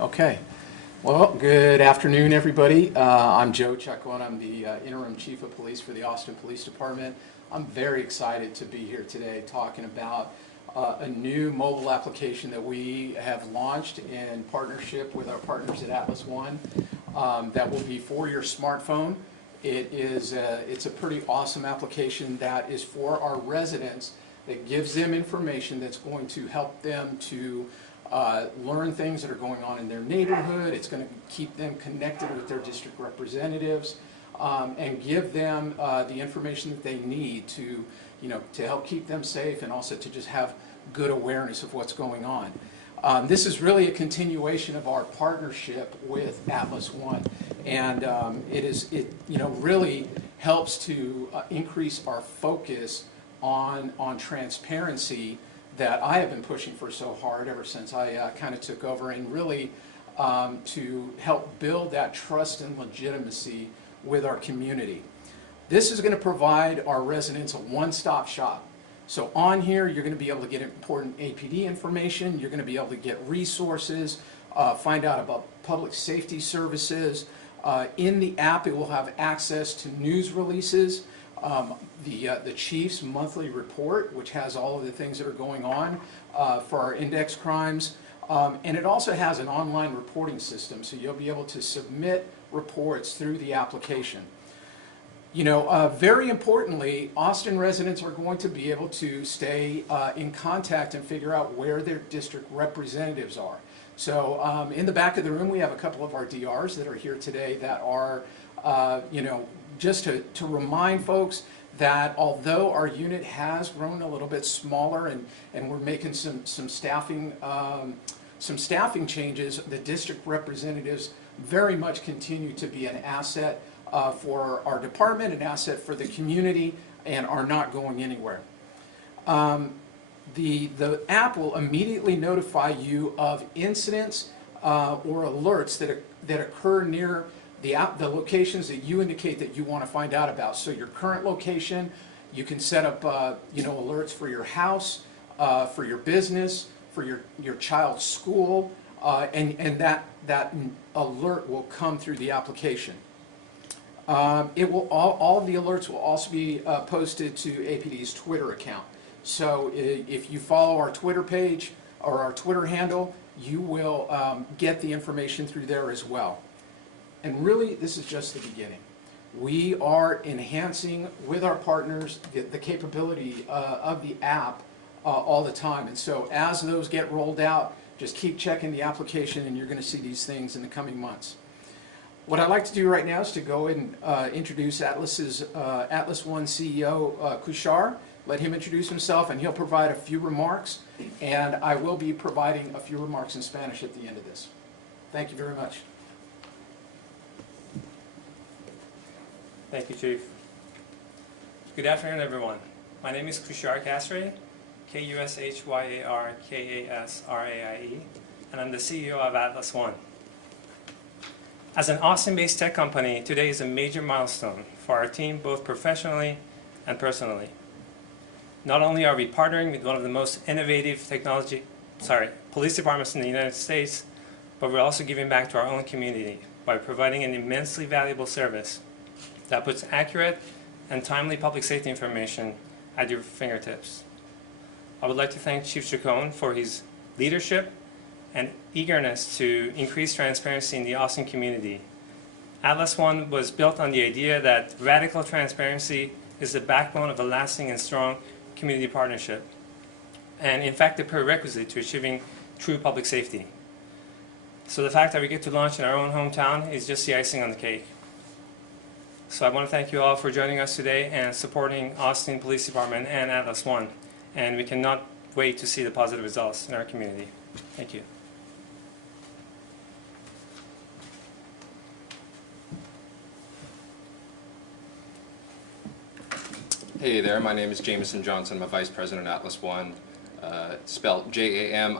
Okay. Well, good afternoon, everybody. I'm Joe Chucko, and I'm the Interim Chief of Police for the Austin Police Department. I'm very excited to be here today talking about a new mobile application that we have launched in partnership with our partners at Atlas One that will be for your smartphone. It's a pretty awesome application that is for our residents that gives them information that's going to help them to learn things that are going on in their neighborhood. It's going to keep them connected with their district representatives and give them the information that they need to, to help keep them safe and also to just have good awareness of what's going on. This is really a continuation of our partnership with Atlas One, and it really helps to increase our focus on transparency that I have been pushing for so hard ever since I kind of took over, and really to help build that trust and legitimacy with our community. This is going to provide our residents a one-stop shop. So on here, you're going to be able to get important APD information, you're going to be able to get resources, find out about public safety services. In the app, it will have access to news releases, the Chief's monthly report, which has all of the things that are going on for our index crimes. And it also has an online reporting system, so you'll be able to submit reports through the application. Very importantly, Austin residents are going to be able to stay in contact and figure out where their district representatives are. So in the back of the room, we have a couple of our DRs that are here today that are, just to remind folks that although our unit has grown a little bit smaller and we're making some staffing changes, the district representatives very much continue to be an asset for our department, an asset for the community, and are not going anywhere. The app will immediately notify you of incidents or alerts that occur near the locations that you indicate that you want to find out about. So your current location, you can set up alerts for your house, for your business, for your child's school, and that alert will come through the application. All of the alerts will also be posted to APD's Twitter account. So if you follow our Twitter page or our Twitter handle, you will get the information through there as well. And really, this is just the beginning. We are enhancing with our partners the capability of the app all the time. And so as those get rolled out, just keep checking the application and you're going to see these things in the coming months. What I'd like to do right now is to go and introduce Atlas One CEO, Kushar. Let him introduce himself, and he'll provide a few remarks, and I will be providing a few remarks in Spanish at the end of this. Thank you very much. Thank you, Chief. Good afternoon, everyone. My name is Kushar Kasraie, Kushyaarkasraie, and I'm the CEO of Atlas One. As an Austin-based tech company, today is a major milestone for our team, both professionally and personally. Not only are we partnering with one of the most innovative police departments in the United States, but we're also giving back to our own community by providing an immensely valuable service that puts accurate and timely public safety information at your fingertips. I would like to thank Chief Chacon for his leadership and eagerness to increase transparency in the Austin community. Atlas One was built on the idea that radical transparency is the backbone of a lasting and strong community partnership, and in fact the prerequisite to achieving true public safety. So the fact that we get to launch in our own hometown is just the icing on the cake. So I want to thank you all for joining us today and supporting Austin Police Department and Atlas One, and we cannot wait to see the positive results in our community. Thank you. Hey there, my name is Jameson Johnson. I'm a Vice President at Atlas One, spelled Jamieson,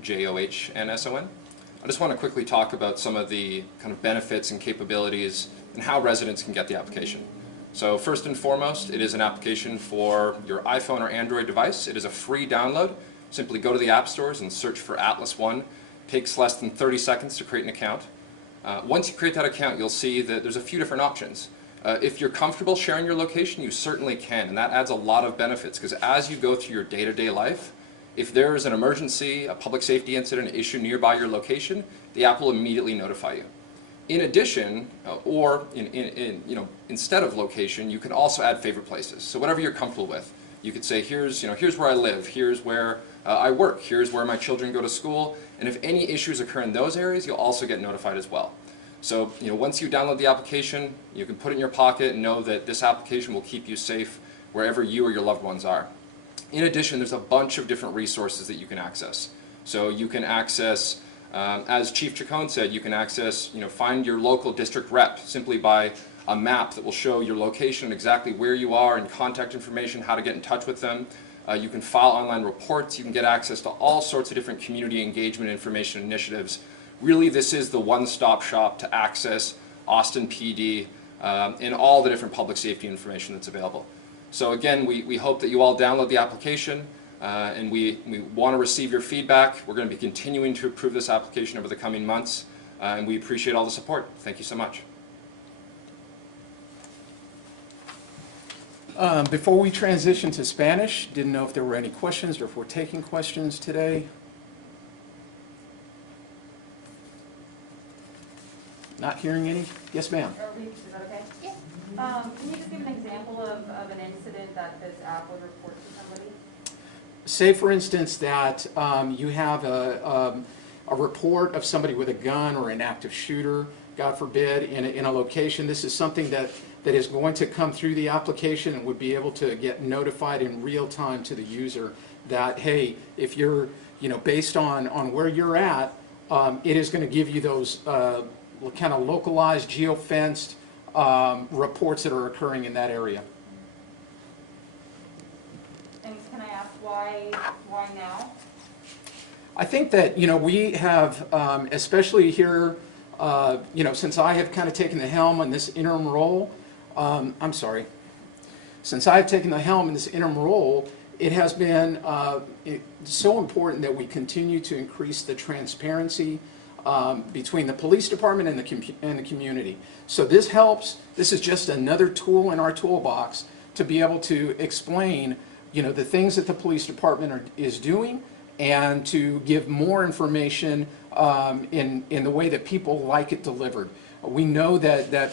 Johnsson. I just want to quickly talk about some of the kind of benefits and capabilities and how residents can get the application. So first and foremost, it is an application for your iPhone or Android device. It is a free download. Simply go to the app stores and search for Atlas One Takes less than 30 seconds to create an account. Once you create that account, you'll see that there's a few different options. If you're comfortable sharing your location, you certainly can, and that adds a lot of benefits, because as you go through your day-to-day life, if there's an emergency, a public safety incident, an issue nearby your location, the app will immediately notify you. In addition, instead of location, you can also add favorite places. So whatever you're comfortable with. You could say, here's where I live, here's where I work, here's where my children go to school, and if any issues occur in those areas, you'll also get notified as well. So once you download the application, you can put it in your pocket and know that this application will keep you safe wherever you or your loved ones are. In addition, there's a bunch of different resources that you can access. So you can access, as Chief Chacon said, you can access, find your local district rep simply by a map that will show your location, exactly where you are, and contact information, how to get in touch with them. You can file online reports. You can get access to all sorts of different community engagement information initiatives. Really, this is the one-stop shop to access Austin PD and all the different public safety information that's available. So again, we hope that you all download the application, and we want to receive your feedback. We're going to be continuing to improve this application over the coming months, and we appreciate all the support. Thank you so much. Before we transition to Spanish, didn't know if there were any questions or if we're taking questions today. Not hearing any? Yes, ma'am. Is that okay? Yeah. Can you just give an example of an incident that this app would report to somebody? Say, for instance, that you have a report of somebody with a gun or an active shooter, God forbid, in a location. This is something that is going to come through the application and would be able to get notified in real time to the user that, hey, if you're, based on where you're at, it is going to give you those kind of localized, geofenced reports that are occurring in that area. And can I ask why now? I think that, we have, especially here, since I have kind of taken the helm in this interim role, since I've taken the helm in this interim role, it has been so important that we continue to increase the transparency between the police department and the community. So this helps. This is just another tool in our toolbox to be able to explain, the things that the police department is doing, and to give more information in the way that people like it delivered. We know that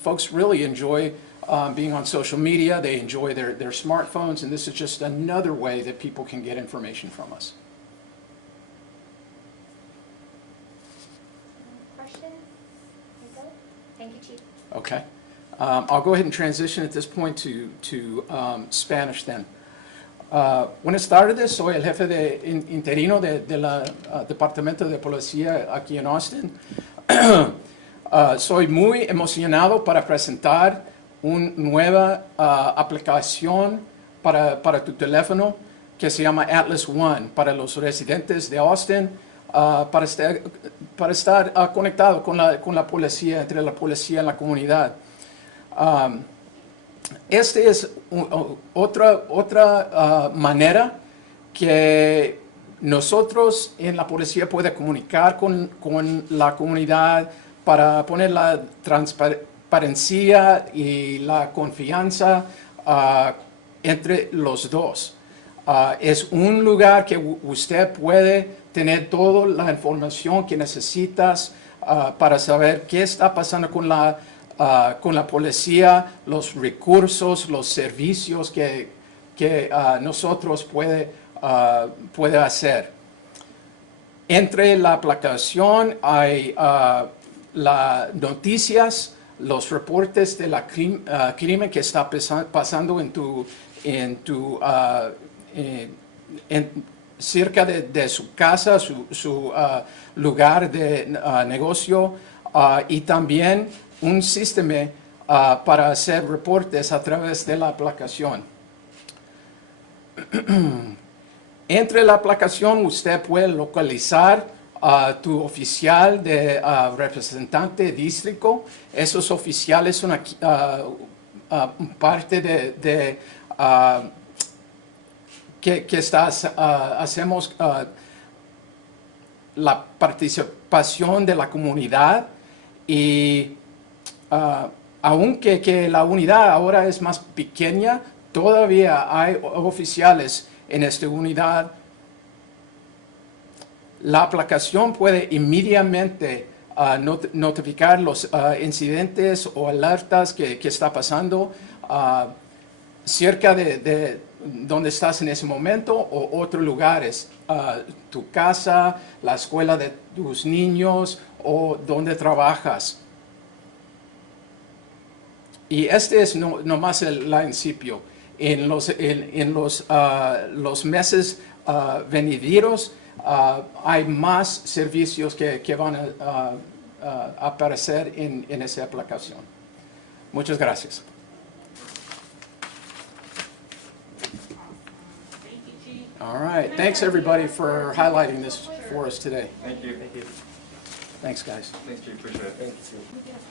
folks really enjoy being on social media. They enjoy their smartphones, and this is just another way that people can get information from us. Questions? Thank you, Chief. Okay. I'll go ahead and transition at this point to Spanish then. Buenas tardes, soy el jefe interino del Departamento de Policía aquí en Austin. Soy muy emocionado para presentar una nueva aplicación para tu teléfono que se llama Atlas One para los residentes de Austin, para estar conectado con la policía, entre la policía y la comunidad. Esta es otra manera que nosotros en la policía puede comunicar con la comunidad para poner la transparencia y la confianza entre los dos. Es un lugar que usted puede tener toda la información que necesitas para saber qué está pasando con la policía, los recursos, los servicios que nosotros puede hacer. Entre la aplicación hay las noticias, los reportes de la crimen que está pasando cerca de su casa, su lugar de negocio, y también un sistema para hacer reportes a través de la aplicación. Entre la aplicación usted puede localizar tu oficial de representante distrito. Esos oficiales son parte que hacemos la participación de la comunidad y aunque que la unidad ahora es más pequeña, todavía hay oficiales en esta unidad. La aplicación puede inmediatamente notificar los incidentes o alertas que está pasando cerca de donde estás en ese momento o otros lugares, tu casa, la escuela de tus niños o donde trabajas. Y este es nomás el principio. En los meses venideros hay más servicios que van a aparecer en esa aplicación. Muchas gracias. All right. Thanks, everybody, for highlighting this for us today. Thank you. Thanks, guys. Thanks, Chief. Appreciate it.